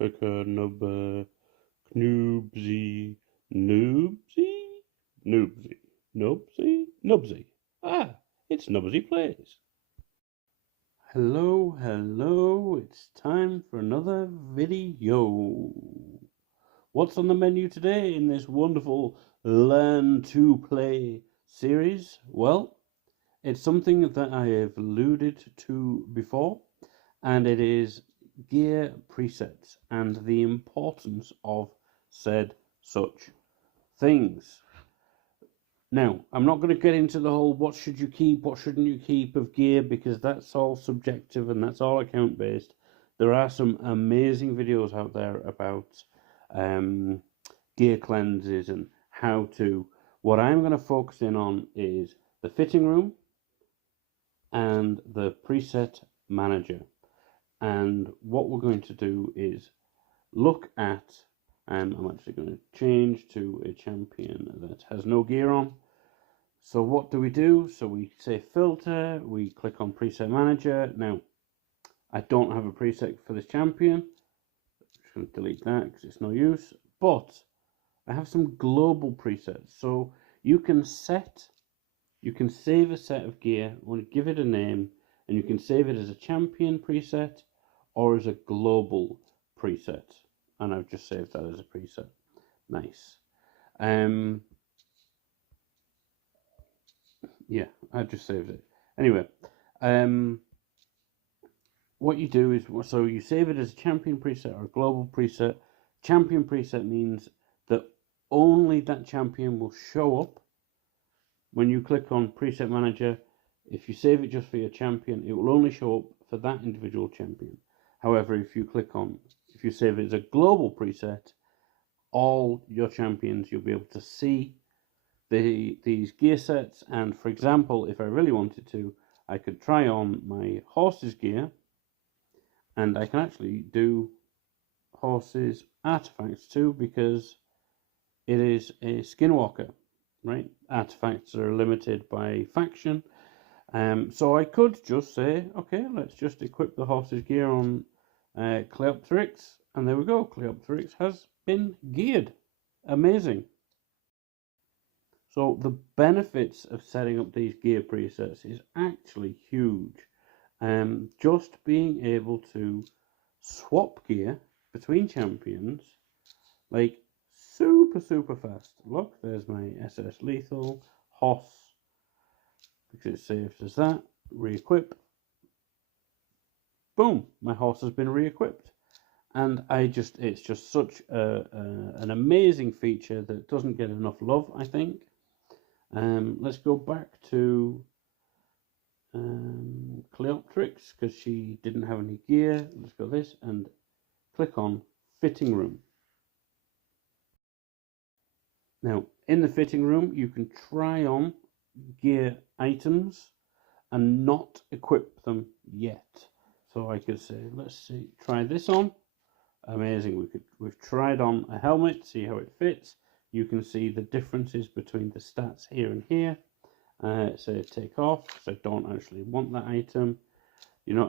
Nubba, Knoobsy, Noobsy, Noobsy, Nubsy, Nubsy. Ah, it's Nubsy Plays. Hello, it's time for another video. What's on the menu today in this wonderful Learn to Play series? Well, it's something that I have alluded to before, and it is gear presets and the importance of said such things. Now, I'm not going to get into the whole what should you keep, what shouldn't you keep of gear, because that's all subjective and that's all account based. There are some amazing videos out there about gear cleanses and how to. What I'm going to focus in on is the fitting room and the preset manager. And what we're going to do is look at, I'm actually going to change to a champion that has no gear on. So what do? So we say filter, we click on preset manager. Now, I don't have a preset for this champion. I'm just going to delete that because it's no use. But I have some global presets. So you can save a set of gear, want to give it a name, and you can save it as a champion preset or as a global preset. And I've just saved that as a preset. Nice. Yeah, I've just saved it. Anyway, what you do is, so you save it as a champion preset or a global preset. Champion preset means that only that champion will show up when you click on preset manager. If you save it just for your champion, it will only show up for that individual champion. However, if you save it as a global preset, all your champions, you'll be able to see these gear sets. And for example, if I really wanted to, I could try on my horse's gear, and I can actually do horses artifacts too, because it is a skinwalker, right? Artifacts are limited by faction. So I could just say, okay, let's just equip the horse's gear on Cleopteryx, and there we go. Cleopteryx has been geared. Amazing. So the benefits of setting up these gear presets is actually huge. Just being able to swap gear between champions, like super fast. Look, there's my SS Lethal, Hoss, because it saves as that, re-equip. Boom, my horse has been re-equipped. And it's just such an amazing feature that doesn't get enough love, I think. Let's go back to Cleopteryx, because she didn't have any gear. Let's go this and click on fitting room. Now, in the fitting room, you can try on gear items and not equip them yet. So I could say, let's see, try this on. Amazing. We've tried on a helmet, see how it fits. You can see the differences between the stats here and here. Say take off, so I don't actually want that item.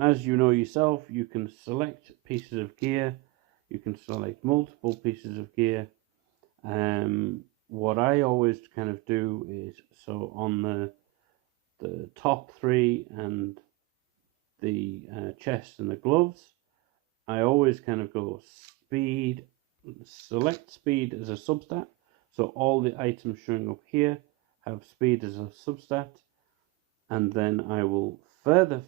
As you know yourself, you can select pieces of gear. You can select multiple pieces of gear. What I always kind of do is, so on the top three and the chest and the gloves, I always kind of go speed, select speed as a substat. So all the items showing up here have speed as a substat. And then I will further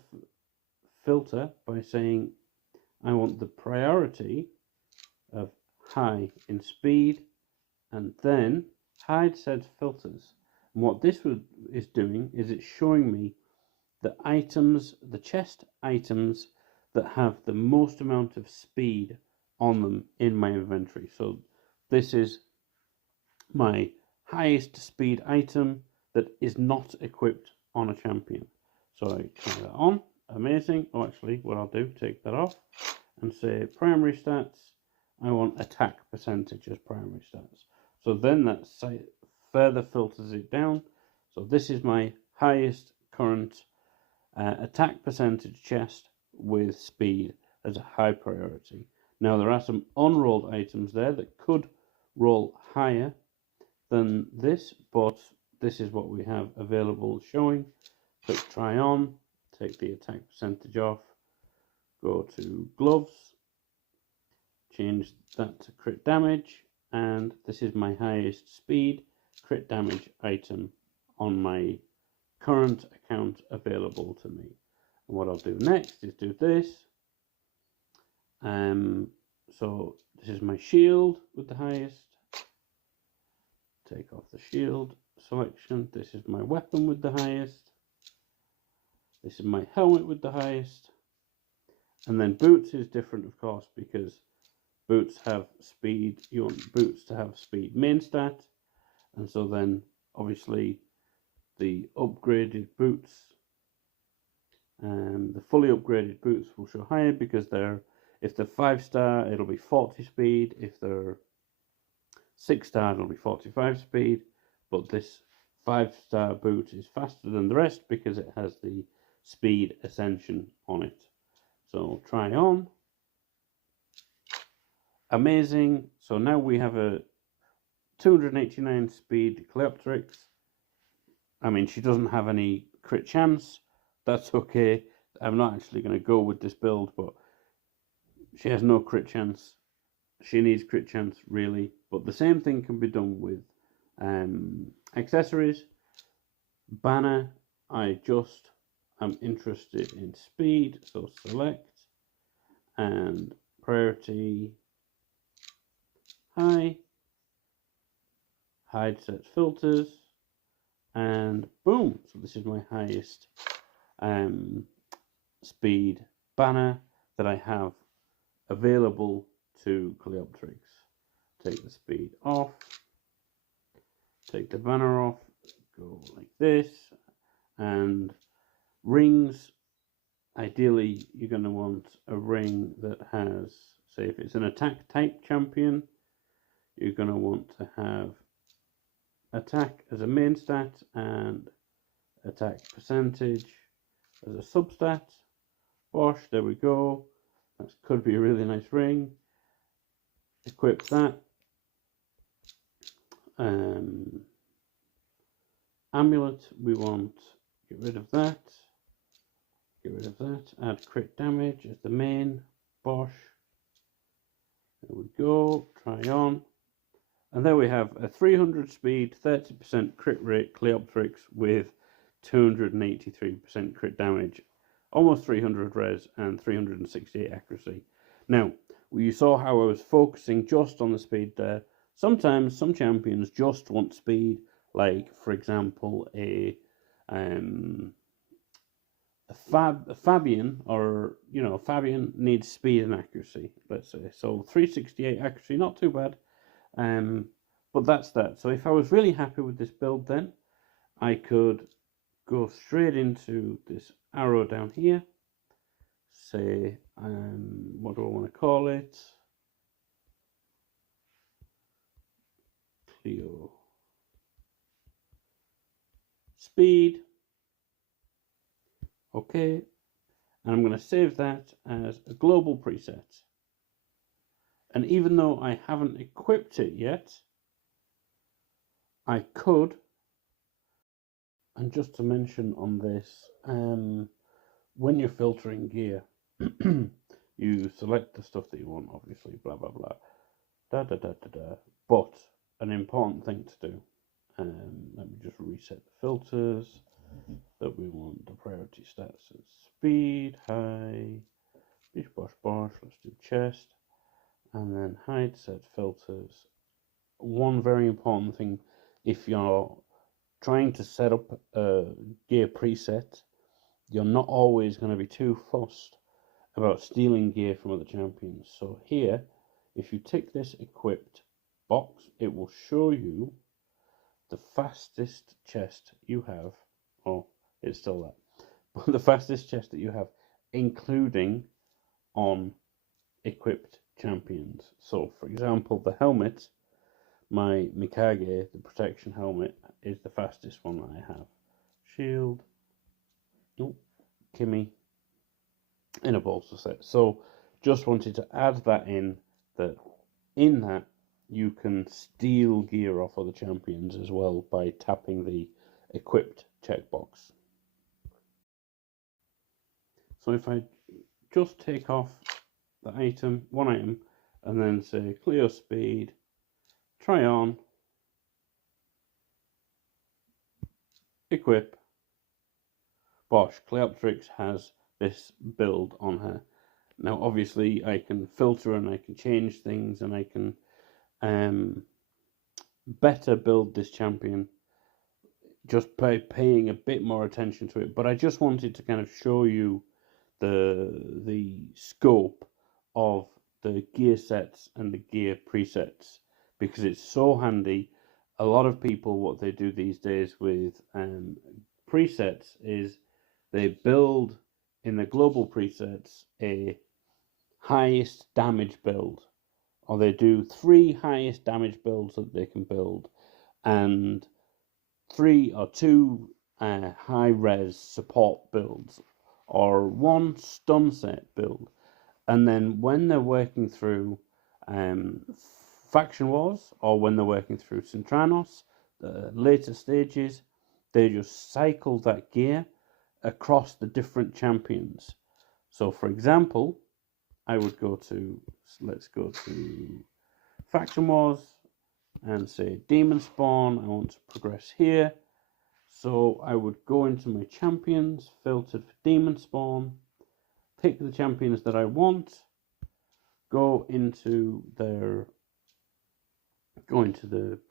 filter by saying I want the priority of high in speed, and then hide said filters. And what this is doing is it's showing me the items, the chest items that have the most amount of speed on them in my inventory. So this is my highest speed item that is not equipped on a champion. So I turn that on. Amazing. Oh, actually, what I'll do, take that off and say primary stats. I want attack percentage as primary stats. So then that further filters it down. So this is my highest current attack percentage chest with speed as a high priority. Now there are some unrolled items there that could roll higher than this, but this is what we have available showing. Click try on, take the attack percentage off, go to gloves, change that to crit damage, and this is my highest speed crit damage item on my current account available to me. And what I'll do next is do this. So this is my shield with the highest. Take off the shield selection. This is my weapon with the highest. This is my helmet with the highest. And then boots is different, of course, because boots have speed. You want boots to have speed main stat. And so then, obviously, the upgraded boots, the fully upgraded boots will show higher because if they're 5-star, it'll be 40 speed. If they're 6-star, it'll be 45 speed. But this 5-star boot is faster than the rest because it has the speed ascension on it. So try on. Amazing. So now we have a 289 speed Cleoptrix. I mean, she doesn't have any crit chance. That's okay. I'm not actually going to go with this build, but she has no crit chance. She needs crit chance, really. But the same thing can be done with accessories. Banner, I'm interested in speed, so select. And priority, high. Hide set filters. And boom, so this is my highest speed banner that I have available to Cleoptrix. Take the speed off, take the banner off, go like this, and rings, ideally you're going to want a ring that has, say if it's an attack type champion, you're going to want to have attack as a main stat and attack percentage as a substat. Bosh, there we go. That could be a really nice ring. Equip that. Amulet, we want get rid of that. Get rid of that. Add crit damage as the main. Bosh. There we go. Try on. And there we have a 300 speed, 30% crit rate Cleoptrix with 283% crit damage, almost 300 res and 368 accuracy. Now, you saw how I was focusing just on the speed there. Sometimes some champions just want speed, like for example a Fabian, or Fabian needs speed and accuracy, let's say. So 368 accuracy, not too bad. But that's that. So if I was really happy with this build, then I could go straight into this arrow down here. Say, what do I want to call it? Cleo. Speed. Okay. And I'm going to save that as a global preset. And even though I haven't equipped it yet, I could, and just to mention on this, when you're filtering gear, you select the stuff that you want, obviously, blah, blah, blah, but an important thing to do, let me just reset the filters, that we want the priority stats as speed, high, bish, bosh, bosh, let's do chest, and then hide set filters. One very important thing, if you're trying to set up a gear preset, you're not always going to be too fussed about stealing gear from other champions. So here, if you tick this equipped box, it will show you the fastest chest you have. Oh, it's still that. But the fastest chest that you have, including on equipped champions. So, for example, the helmet, my Mikage, the protection helmet, is the fastest one that I have. Shield. Oh, Kimmy. In a bolster set. So, just wanted to add that in, that you can steal gear off other champions as well by tapping the equipped checkbox. So if I just take off the one item, and then say clear speed, try on, equip, bosh, Cleoptrix has this build on her. Now obviously I can filter and I can change things, and I can better build this champion just by paying a bit more attention to it. But I just wanted to kind of show you the scope of the gear sets and the gear presets, because it's so handy. A lot of people, what they do these days with presets is they build in the global presets a highest damage build, or they do 3 highest damage builds that they can build, and 3 or 2 high res support builds, or 1 stun set build. And then when they're working through Faction Wars, or when they're working through Centranos, the later stages, they just cycle that gear across the different champions. So for example, I would go to, let's go to Faction Wars and say Demon Spawn. I want to progress here. So I would go into my champions, filtered for Demon Spawn, pick the champions that I want, go into the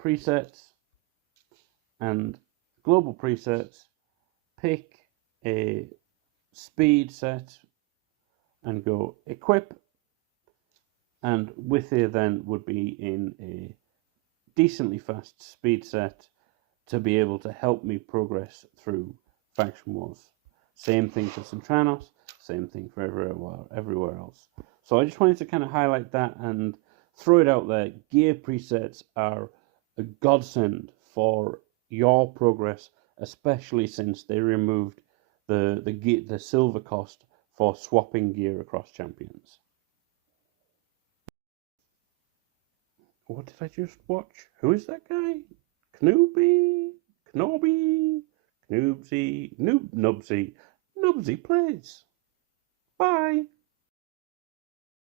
presets and global presets, pick a speed set and go equip, and with here then would be in a decently fast speed set to be able to help me progress through Faction Wars. Same thing for Centranos, same thing for everywhere else. So I just wanted to kind of highlight that and throw it out there. Gear presets are a godsend for your progress, especially since they removed the silver cost for swapping gear across champions. What did I just watch? Who is that guy? Knubsy, Nubsy plays. Bye.